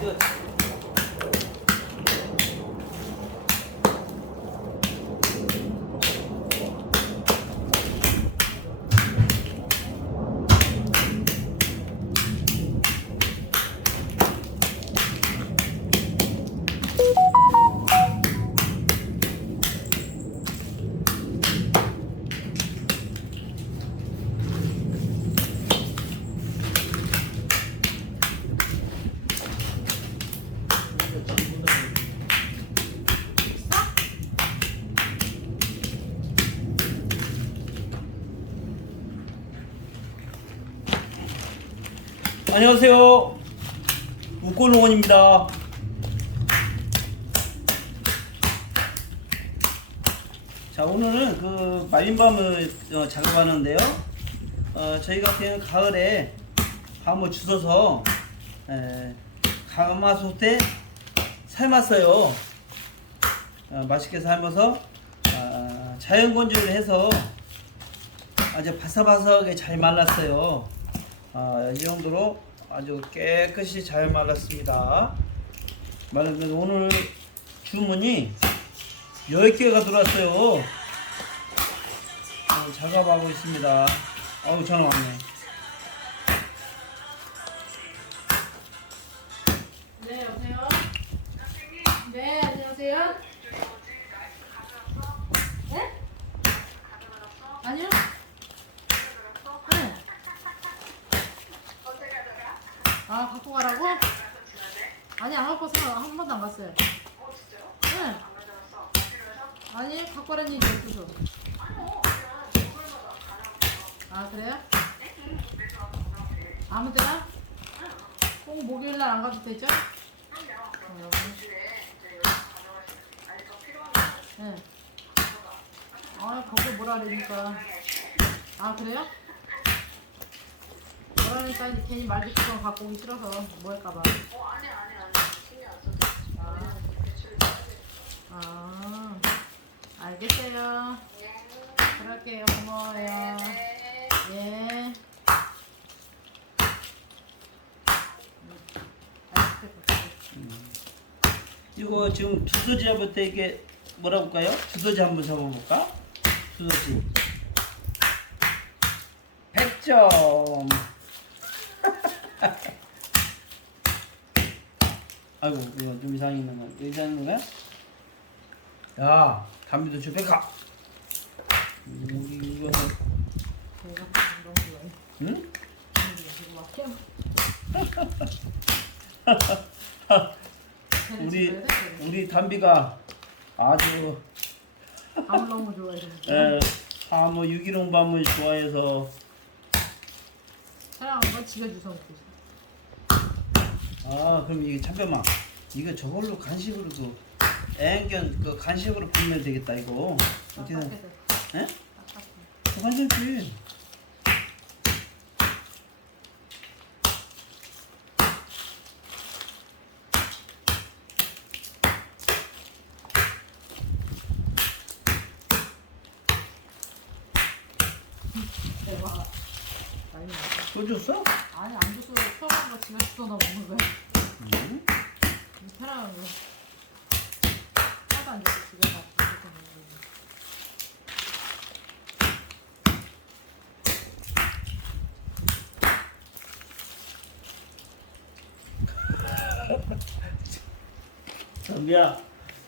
이 안녕하세요. 웃골농원입니다. 자 오늘은 그 말린 밤을 어, 작업하는데요. 어, 저희 같은 경우는 가을에 밤을 주워서 에, 가마솥에 삶았어요. 어, 맛있게 삶아서 아, 자연 건조를 해서 아주 바삭바삭하게 잘 말랐어요. 아, 이 정도로 아주 깨끗이 잘 말랐습니다. 말랐는데 오늘 주문이 10개가 들어왔어요. 어, 작업하고 있습니다. 어우, 전화 왔네. 네, 여보세요? 네, 안녕하세요. 네? 아니요. 네. 아, 갖고 가라고? 아니, 안 갖고 서 한 번도 안 갔어요. 네. 아니, 갖고 가라는 얘기 없어서. 아, 그래요? 아무 때나? 꼭 목요일 날 안 가도 되죠? 어. 네. 아, 거기 뭐라 그러니까. 아, 그래요? 그러니까 이제 괜히 말 듣고 갖고 오기 싫어서 뭐 할까봐. 아, 아, 알겠어요. 그럴게요. 고마워요. 예. 이거 지금 두더지 때 이게 뭐라고 할까요? 두더지 한번 잡아볼까? 두더지. 100점. 아이고, 이거 좀 거야. 이거 이상이 있는 거야? 야, 담비도 좀 빼가. 여기 이거. 응? 우리 우리 담비가 아주 밤을 너무 좋아해서. 에, 밤을 유기농 밤을 좋아해서 사랑하는 건 지가 주워 먹고 있어. 아 그럼 이게 잠깐만 이거 저걸로 간식으로 그 애견 그 간식으로 보면 되겠다 이거 딱딱해서. 에? 저 간식지 대박. 많이 먹었어. 또 줬어? 아니 안 줬어. 편한 거 주워 나 먹는 거야. 응? 이 편한 거. 담비야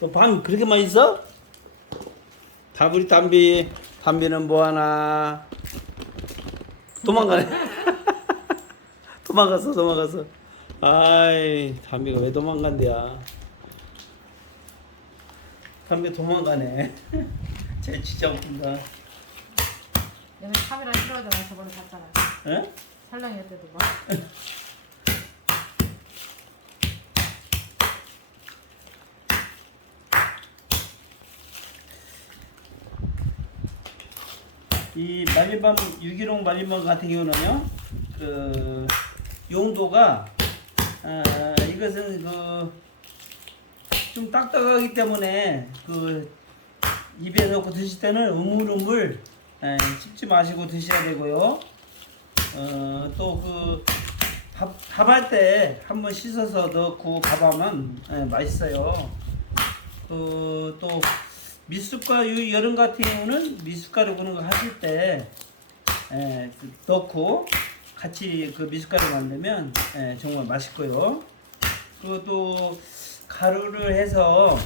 너밤 그렇게 많이 있어? 다부리 담비 담비는 뭐 하나? 도망가네. 도망갔어 도망갔어. 아이 담비가 왜 도망간대야 담비 도망가네 쟤 진짜 웃긴다 얘는 카메라 싫어하잖아. 저번에 봤잖아. 에? 살랑이 할 때도 막. 이 말리밤 유기농 말리밤 같은 경우는요 그 용도가 아, 이것은 그 좀 딱딱하기 때문에 그 입에 넣고 드실 때는 우물우물 에, 씹지 마시고 드셔야 되고요 어, 또그밥 밥할 때 한번 씻어서 넣고 밥하면 예, 맛있어요. 그, 또 미숫가루 여름 같은 경우는 미숫가루 그런 거 하실 때 예, 그 넣고 같이 그 미숫가루 만들면 예, 정말 맛있고요. 또 가루를 해서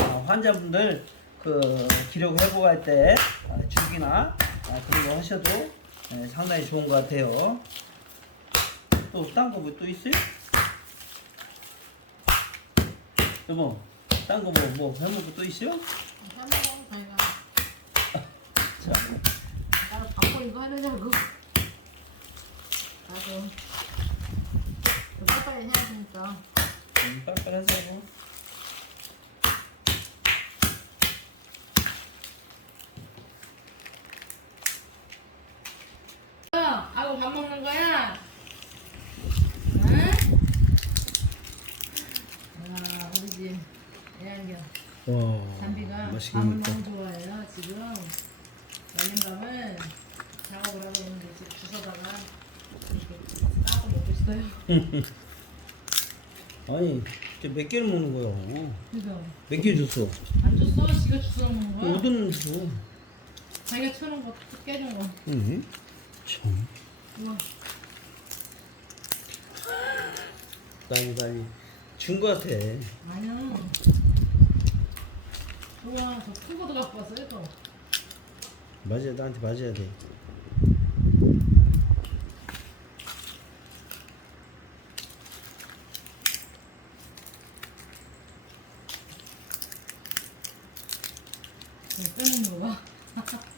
어, 환자분들 그 기력 회복할 때 어, 죽이나 어, 그런 거 하셔도 예, 상당히 좋은 것 같아요. 또 딴 거 뭐 또 있어요? 여보, 딴 거 뭐 뭐 해먹은 거또 있어요? 해먹어 자기가 자, 나를 바꿔 이거 하려냐고 나도 좀 빨리빨리 해야 되니까 아고 밥 먹는 거야? 응? 아, 우리 집 애완견 와, 담비가 너무 좋아해요. 지금 열린 밤을 작업을 하고 있는데 지금 주워다가 이렇게 싸고 먹고 있어요. 아니, 몇 개를 먹는 거야? 그죠? 몇 개 줬어? 안 줬어? 지가 주워 먹는 거야? 어떤 줘? 자기가 쳐놓은 거 깨준 거. 응? 참, 우와. 많이 많이 준거 같아. 아니야. 우와, 저 큰 거도 갖고 왔어요, 또. 맞아, 나한테 맞아야 돼. 네, 빼는 거 봐.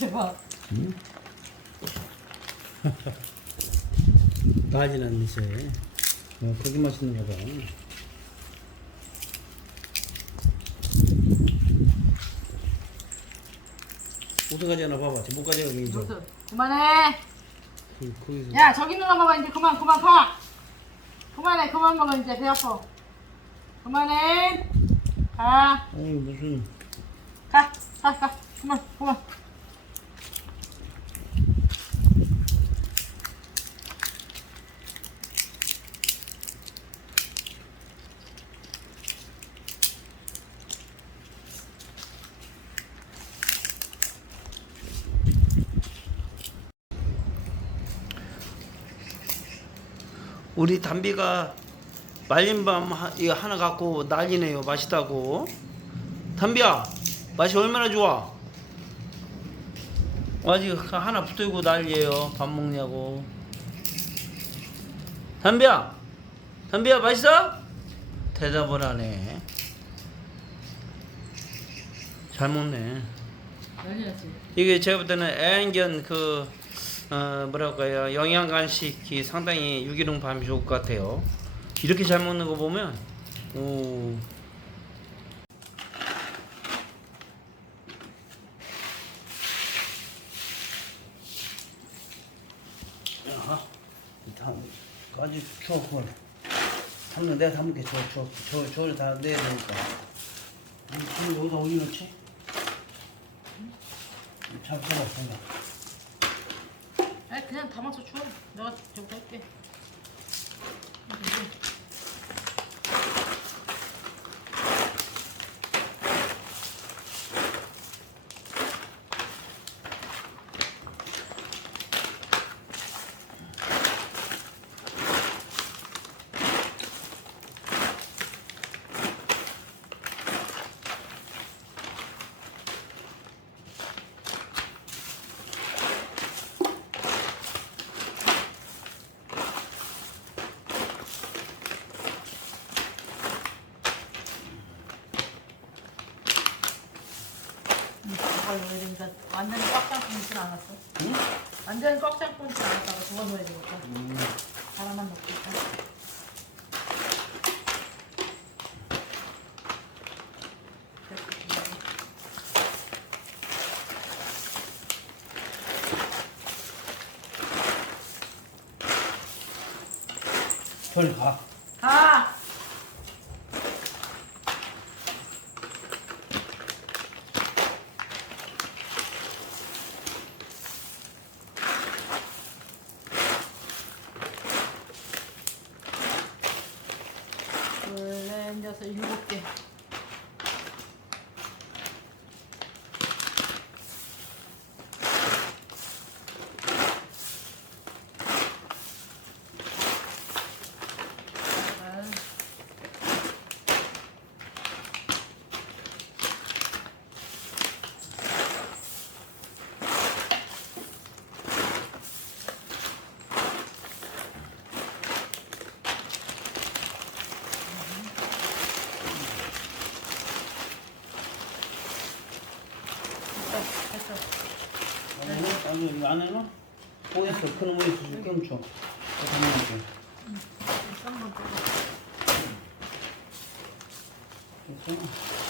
대박. 응? 많이 났네, 쟤. 어, 그렇게 맛있는가 봐. 어떡하지 않아 봐봐. 못 가져가게 이제. 여기서 그만해. 그, 거기서. 야, 저기 거 먹어. 이제 그만, 그만 가. 그만해, 그만 먹어. 이제 배 아파. 그만해. 가. 아니 무슨 가, 우리 담비가 말린 밤 하- 이거 하나 갖고 난리네요. 맛있다고. 담비야, 맛이 얼마나 좋아? 아직 하나 붙들고 난리예요. 밥 먹냐고. 담비야, 담비야 맛있어? 대답을 하네. 잘 먹네. 이게 제가 볼 때는 애완견 그 어, 뭐랄까요 영양 간식이 상당히 유기농 밤이 좋을 것 같아요. 이렇게 잘 먹는 거 보면 오. 야, 다음 까지 추워 그걸. 담는 내가 담을게 저저저 저를 다 내야 되니까. 이거 여기다 올려놓지? 잘 잡아 잡아. 아니, 그냥 담아서 줘. 내가 저기 할게. 이걸 넣어야 되니까 완전히 꽉 잡고 않았어. 응? 완전히 꽉 잡고 않았다가 저거 넣어야 되니까. 음. 하나만 넣고 일단. 저리 가. 가! 일곱 개. 아. 됐어, 됐어. 아니, 이거 안 해놔? 있어? 그놈 껴줘. 가만히 한번 더. 됐어?